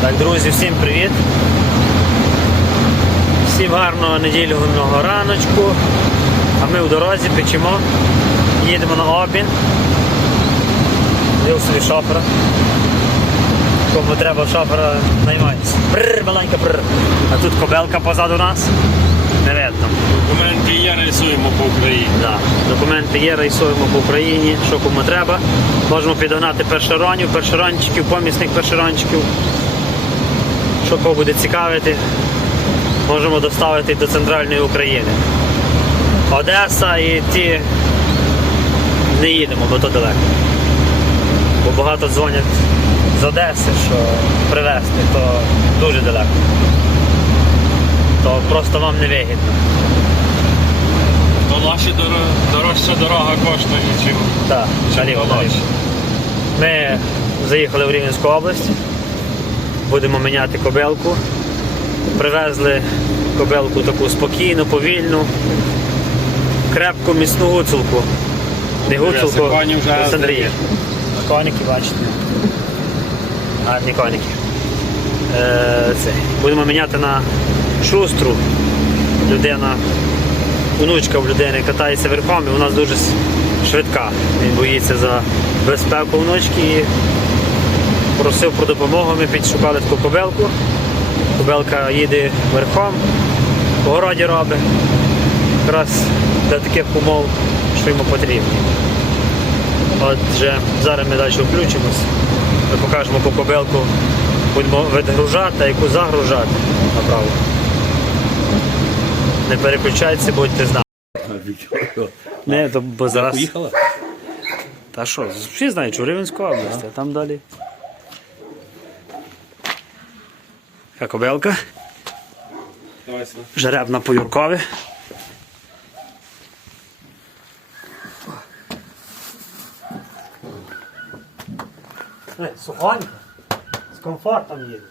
Так, друзі, всім привіт. Всім гарного недільного раночку. А ми в дорозі печемо. Їдемо на обмін. Взяв собі шофера. Кому треба шофера наймається. Бррр, маленька бррр. А тут кобелка позаду нас. Не видно. Документи є, реєсуємо по Україні. Да. Документи є, рейсуємо по Україні, що кому треба. Можемо підогнати першеронів, першерончиків, помісних першерончиків. Що кого буде цікавити, можемо доставити до центральної України. Одеса і ті не їдемо, бо то далеко. Бо багато дзвонять з Одеси, що привезти, то дуже далеко. То просто вам не вигідно. То наші доро- дорожча дорога коштує, чим Так, чим. Ми заїхали в Рівненську область, будемо міняти кобилку. Привезли кобилку таку спокійну, повільну, крепку, міцну гуцулку. Не гуцулку, Олександрія. Коніки, бачите. Гарні коніки. Е, це. Будемо міняти на шустру. Людина, онучка в людини катається верхом і вона дуже швидка. Він боїться за безпеку внучки і просив про допомогу. Ми підшукали таку кобелку. Кобелка їде верхом, по городі робить. Якраз для таких умов, що йому потрібно. Отже, зараз ми далі включимось. Ми покажемо по кобелку, будемо відгружати, а яку загружати направо. Не переключайтеся, будьте з нами. Не, то бо зараз. Та що, всі знають, що Рівенська область, а там далі. Сюди. жеребна по Юркові. Сухонька. З комфортом їде.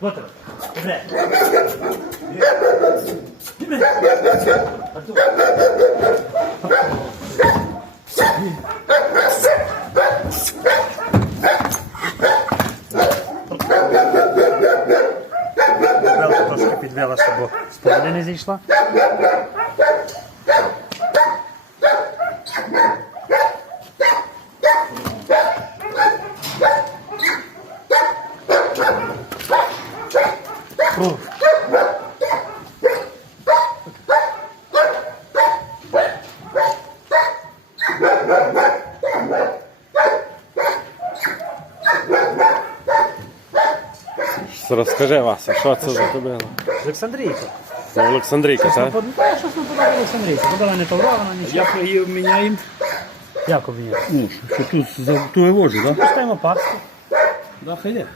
Вот это. Підвелася, бо з полони не зійшла. Розкажи, Вася, що це за? З Олександрійка. Це Олександрійка, так? Ну, щось не подобає Олександрійка. Кобила не таврована, нічого. Як її міняємо? Як обміняти? Ну, що тут за ту вивожу, так? Да? Пустаємо паску. Да, хай є.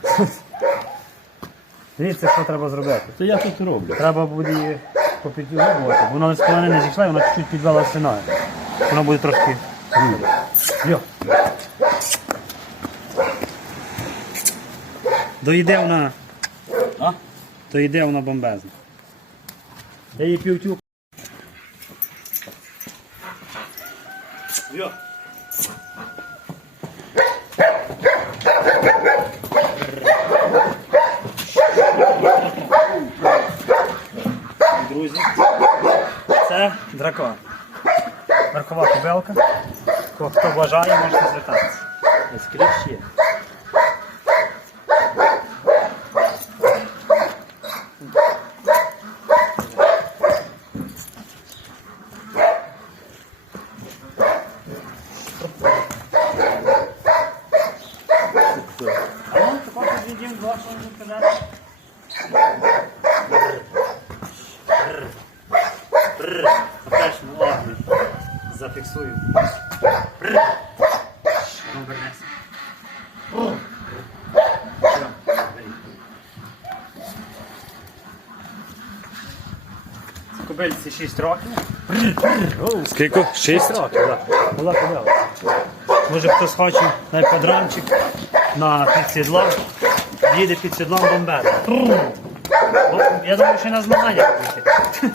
Дивіться, що треба зробити. То я тут роблю. Треба буде її попідгубувати, бо вона з половини не зійшла вона чуть-чуть підвела синою. Вона буде трошки. Йо. Доїде вона. А? Доїде вона бомбезно. Я її півтюк. Йо. Друзі, це дракон. Верхова кобелка. Хто бажає, можете звертатися. Кліщ є. А ну, також відійдемо два, що можу сказати. Бррр. Опять ми огні. Це Кобильці 6 років. Скільки? 6 років, так. Була кобила. Може хтось хоче на подранчик на підсідло. Їде під сідлом бомбер. Я думаю, що на змагання буде.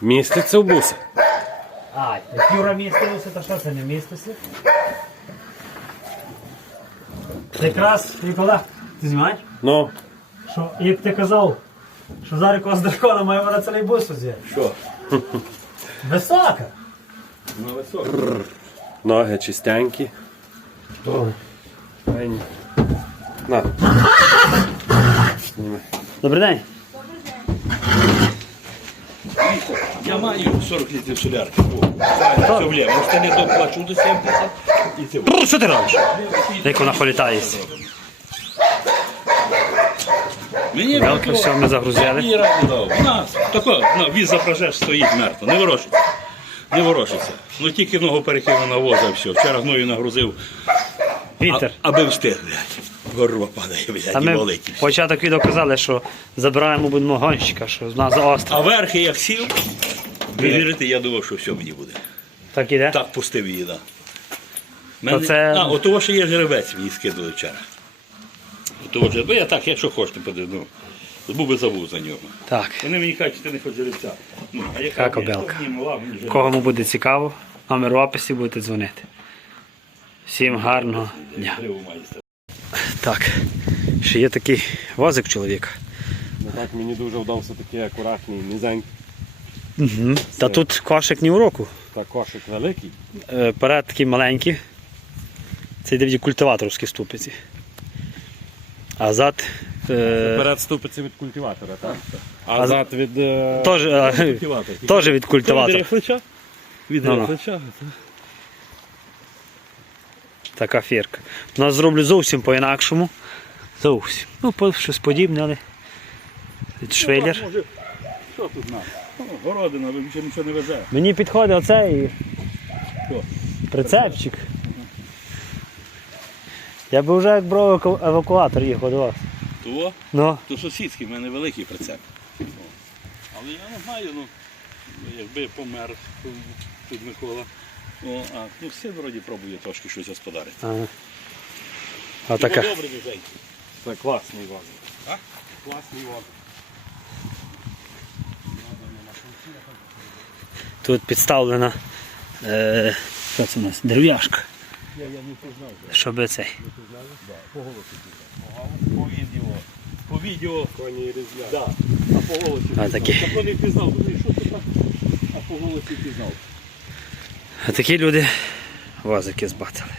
Міститься в буси. А, Юра містився, то що це не міститься? Якраз, Нікола, ти знімаєш? Ну. Що, як ти казав, що зараз з дракона маємо на цілий бус взяти. Що? Висока. Ну, висока. Ноги чистенькі. Файні. На. Зніми. Добрий день. Я маю 40 літрів солярки. Все вліво. Може, не доплачу до 70 і це. Бррр, Що ти робиш? Як вона політає. Мені Велко, все, ми загрузили. Мені раді дав. На, тако, на, віз запражеш, стоїть мертво. Не ворочиться. Не ворочиться. Ну тільки ногу перекинув на воза, все. Вчора гною нагрузив, а, Вітер. аби встиг, блядь. Горба падає, блядь, А і ми болить. початок відео казали, що забираємо будемо гонщика, що в нас остро. А верхи як сів, ви вірите, я думав, що все мені буде. Так іде? Так пустив її, так. Мене... Оце- А, от того, що є жеребець, мені скидали вчора. От того, що... Ну я так, якщо хочете, подивну. Був би забув за нього. Так. Вони мені кажуть, що ти не хоч жеребця. Ну, а яка Яка кобилка? Ні, мала, мені жеребець. Кому буде цікаво, номер в описі будете дзвонити. Всім гарного дня. Так, ще є такий возик чоловіка. Ну так мені дуже вдався такий акуратний, низенький. Угу. Та тут кошик ні в року. Та кошик великий. Е, Перед такий маленький. Це йде культиваторські ступиці. А зад е, Перед ступиці від культиватора, так? А, А зад від. е, теж, е, Культиватор. від культиватора. Рефлеча? Від Ну-ну. рефлеча. Така фірка. У нас зроблю зовсім по-інакшому. Зовсім. Ну, щось подібне, але. Від швеллер. Що тут на? Ну, Городина, ви нічого не везе. Мені підходить оцей Що? прицепчик. Я би вже як брав евакуатор їхав до вас. Того? Ну, То сусідський, в мене великий прицеп. Але я не знаю, ну, якби помер тут Микола. О, а, ну все вроді пробує трошки щось господарити. ага. Отака. Його Добре, дизайн. Це класний вазик. А? Класний вазик. Тут підставлена. Е, що це у нас? Дерев'яшка. Щоб цей. По голосу відео. По відео. Коні різня. Да. А по голосі. А такі. Так вони пізнав. Думаю, що це так? А по голосі пізнав. А такі люди вазики збатили.